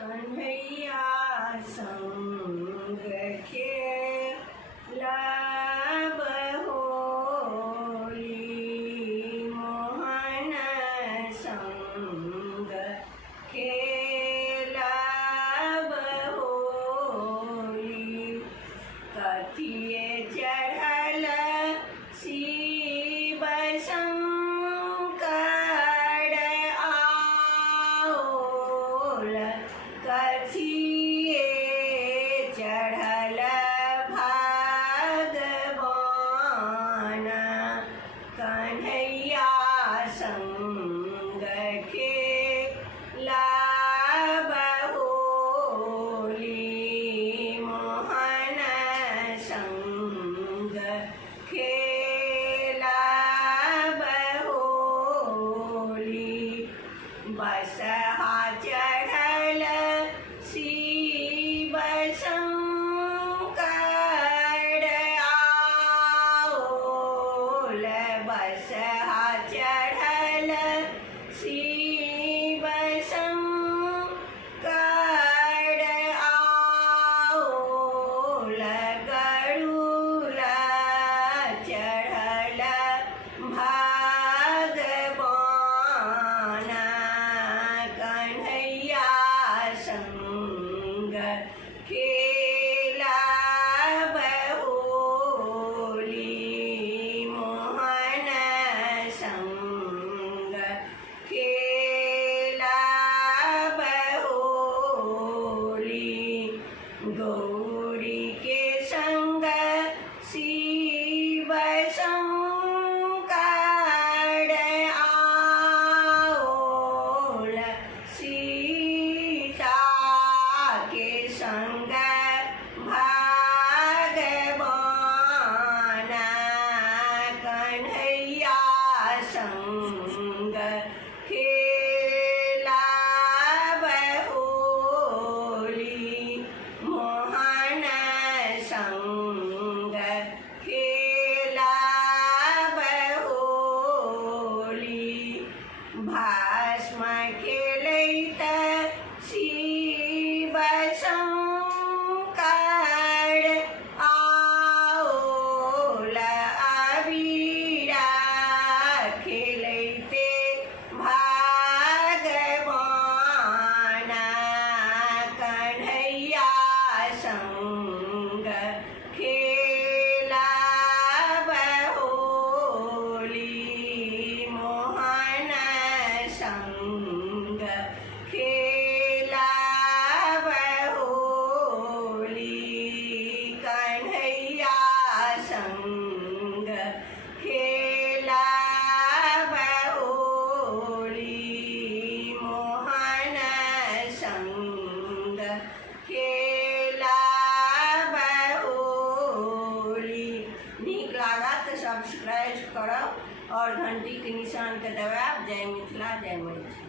कन्हैया संग खेलब होली, मोहन संग खेलब होली। कथिए चढ़ल शिव शंकर आओल, कथिए चढ़ल भगवान, कन्हैया संग खेलब होली, मोहन संग खेलब होली। बसहा चढ़ल शिव शंकर आओल, बसहा चढ़ल शिव शंकर आओल, गरुड़ चढ़ल भगवान, कन्हैया संग खेलब होली, मोहन संग खेलब होली। गौरी के संग शिव शंकर आओल, सीता के संग भगवान, कन्हैया संग खेलब होली, मोहन संग खेलब होली। भस्म खेलैत शिव शंकर आओल, अबीरा खेलैते भगवान, कन्हैया संग खेलब होली, मोहन संग खेलब होली, कन्हैया संग खेलब होली, मोहन संग खेलब होली। नीक लागत तो सब्सक्राइब करब और घंटी के निशान के दबाएब। जय मिथिला, जय मैथिली।